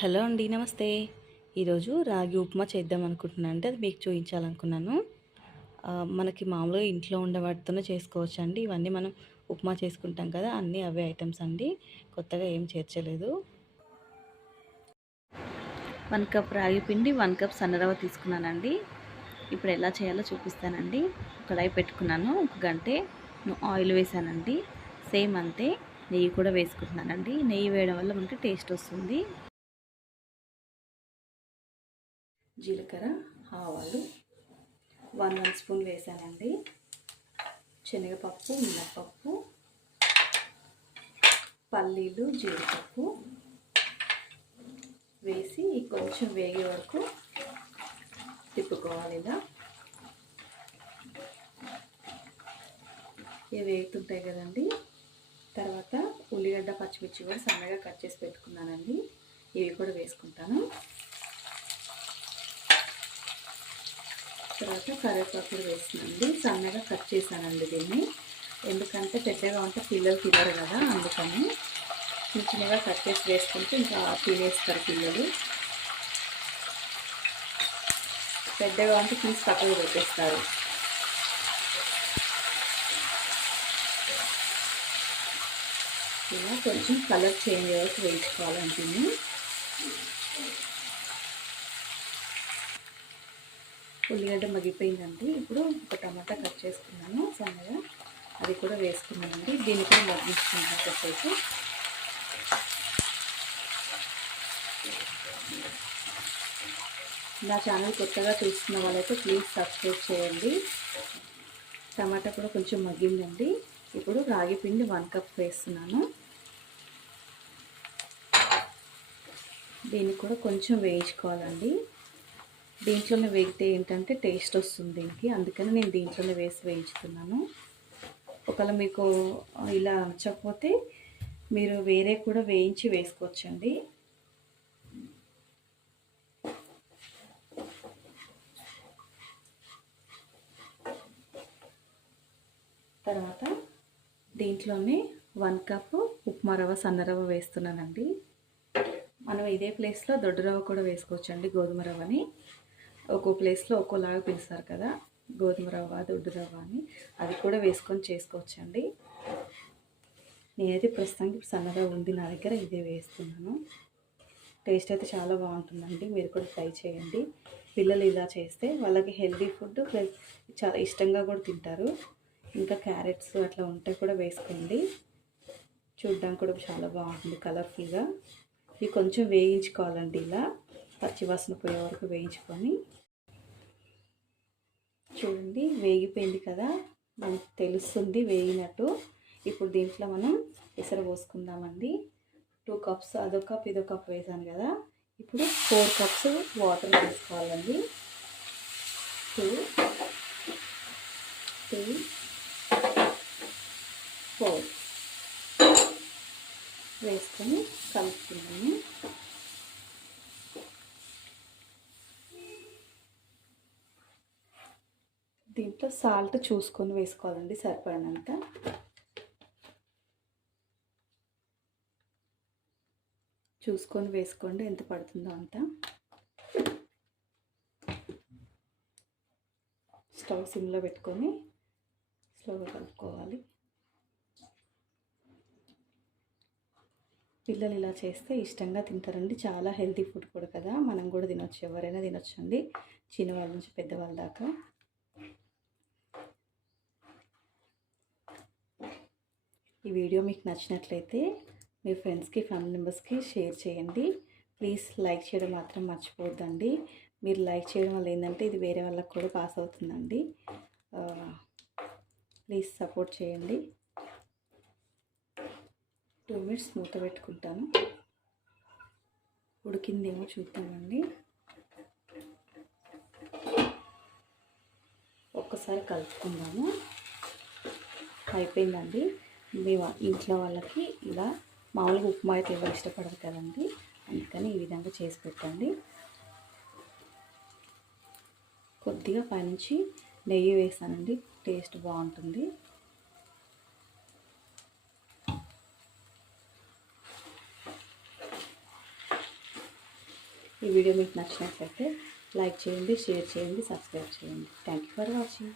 Hello అండి నమస్తే. ఈరోజు రాగి ఉప్మా చేద్దాం అనుకుంటున్నాను అంటే అది మీకు చూపించాలనుకున్నాను మనకి మామూలుగా ఇంట్లో ఉండే వాటితోనే చేసుకోవచ్చు అండి. ఇవన్నీ మనం ఉప్మా చేసుకుంటాం కదా అన్నీ అవే ఐటమ్స్ అండి. కొత్తగా ఏం చేర్చలేదు. వన్ కప్ రాగి పిండి వన్ కప్ సన్నరవ తీసుకున్నానండి. ఇప్పుడు ఎలా చేయాలో చూపిస్తానండి. కడాయి పెట్టుకున్నాను ఒక గంటే ఆయిల్ వేసానండి. సేమ్ అంతే నెయ్యి కూడా వేసుకుంటున్నానండి. నెయ్యి వేయడం వల్ల మనకి టేస్ట్ వస్తుంది. జీలకర్ర ఆవాలు వన్ వన్ స్పూన్ వేసానండి. శనగపప్పు మినప్పప్పు పల్లీలు జీడిపప్పు వేసి కొంచెం వేగే వరకు తిప్పుకోవాలి ఇలా. ఇవి వేగుతుంటాయి కదండి. తర్వాత ఉల్లిగడ్డ పచ్చిమిర్చి కూడా సన్నగా కట్ చేసి పెట్టుకున్నానండి. ఇవి కూడా వేసుకుంటాను. తర్వాత కరివేపాకులు వేసినండి. సన్నగా కట్ చేశానండి దీన్ని. ఎందుకంటే పెద్దగా ఉంటే పిల్లలు తినరు కదా అందుకని చిన్న చిన్నగా కట్ చేసి వేసుకుంటే ఇంకా తినేస్తారు పిల్లలు. పెద్దగా ఉంటే తీసి పక్కకు పెట్టేస్తారు. ఇలా కొంచెం కలర్ చేంజ్ అయ్యేసి వేయించుకోవాలంటే దీన్ని ఉల్లిగడ్డ మగ్గిపోయిందండి. ఇప్పుడు ఒక టమాటా కట్ చేసుకున్నాను. సన్నగా అది కూడా వేసుకున్నానండి. దీన్ని కూడా మగ్గించుకున్నాను కాసేపు నా ఛానల్ కొత్తగా చూస్తున్న వాళ్ళైతే ప్లీజ్ సబ్స్క్రైబ్ చేయండి. టమాటా కూడా కొంచెం మగ్గిందండి. ఇప్పుడు రాగి పిండి వన్ కప్ వేస్తున్నాను. దీన్ని కూడా కొంచెం వేయించుకోవాలండి. దీంట్లోనే వేగితే ఏంటంటే టేస్ట్ వస్తుంది దీనికి. అందుకని నేను దీంట్లోనే వేసి వేయించుతున్నాను. ఒకవేళ మీకు ఇలా నచ్చకపోతే మీరు వేరే కూడా వేయించి వేసుకోవచ్చండి. తర్వాత దీంట్లోనే వన్ కప్ ఉప్మా రవ్వ సన్న రవ్వ వేస్తున్నానండి. మనం ఇదే ప్లేస్లో దొడ్డు రవ్వ కూడా వేసుకోవచ్చండి గోధుమ రవ్వని. ఒక్కో ప్లేస్లో ఒక్కోలాగా పిలుస్తారు కదా. గోధుమ రవ్వ దొడ్డు రవ్వ అని. అది కూడా వేసుకొని చేసుకోవచ్చండి. నేనైతే ప్రస్తుతానికి సన్నగా ఉంది. నా దగ్గర ఇదే వేస్తున్నాను. టేస్ట్ అయితే చాలా బాగుంటుందండి. మీరు కూడా ట్రై చేయండి. పిల్లలు ఇలా చేస్తే వాళ్ళకి హెల్దీ ఫుడ్ ప్లస్ చాలా ఇష్టంగా కూడా తింటారు. ఇంకా క్యారెట్స్ అట్లా ఉంటే కూడా వేసుకోండి. చూడడానికి కూడా చాలా బాగుంటుంది కలర్ఫుల్గా. ఇవి కొంచెం వేయించుకోవాలండి ఇలా. పచ్చివాసన పోయే వరకు వేయించుకొని చూడండి వేగిపోయింది కదా. మనకు తెలుస్తుంది వేగినట్టు. ఇప్పుడు దీంట్లో మనం ఎసరు పోసుకుందామండి. టూ కప్స్ అదొక కప్ ఇదో కప్ వేసాను కదా. ఇప్పుడు ఫోర్ కప్స్ వాటర్ వేసుకోవాలండి. టూ త్రీ ఫోర్ వేసుకొని కలుపుకున్నాము దీంట్లో సాల్ట్ చూసుకొని వేసుకోవాలండి సరిపడినంత. చూసుకొని వేసుకోండి ఎంత పడుతుందో అంత. స్టవ్ సిమ్లో పెట్టుకొని స్లోగా కలుపుకోవాలి. పిల్లలు ఇలా చేస్తే ఇష్టంగా తింటారండి. చాలా హెల్తీ ఫుడ్ కూడా కదా. మనం కూడా తినొచ్చు. ఎవరైనా తినొచ్చండి. చిన్నవాళ్ళ నుంచి పెద్దవాళ్ళ దాకా. ఈ వీడియో మీకు నచ్చినట్లయితే మీ ఫ్రెండ్స్కి ఫ్యామిలీ మెంబర్స్కి షేర్ చేయండి. ప్లీజ్ లైక్ చేయడం మాత్రం మర్చిపోవద్దండి. మీరు లైక్ చేయడం వల్ల ఏంటంటే ఇది వేరే వాళ్ళకి కూడా పాస్ అవుతుందండి. ప్లీజ్ సపోర్ట్ చేయండి. టూ మినిట్స్ మూత పెట్టుకుంటాను. ఉడికిందేమో చూద్దామండి. ఒక్కసారి కలుపుకుందాము. అయిపోయిందండి. మీ ఇంట్లో వాళ్ళకి ఇలా మామూలుగా ఉప్మా అయితే ఎవరు ఇష్టపడరు కదండి. అందుకని ఈ విధంగా చేసి పెట్టండి. కొద్దిగా పైనుంచి నెయ్యి వేసానండి. టేస్ట్ బాగుంటుంది. ఈ వీడియో మీకు నచ్చినట్లయితే లైక్ చేయండి షేర్ చేయండి సబ్స్క్రైబ్ చేయండి. Thank you for watching.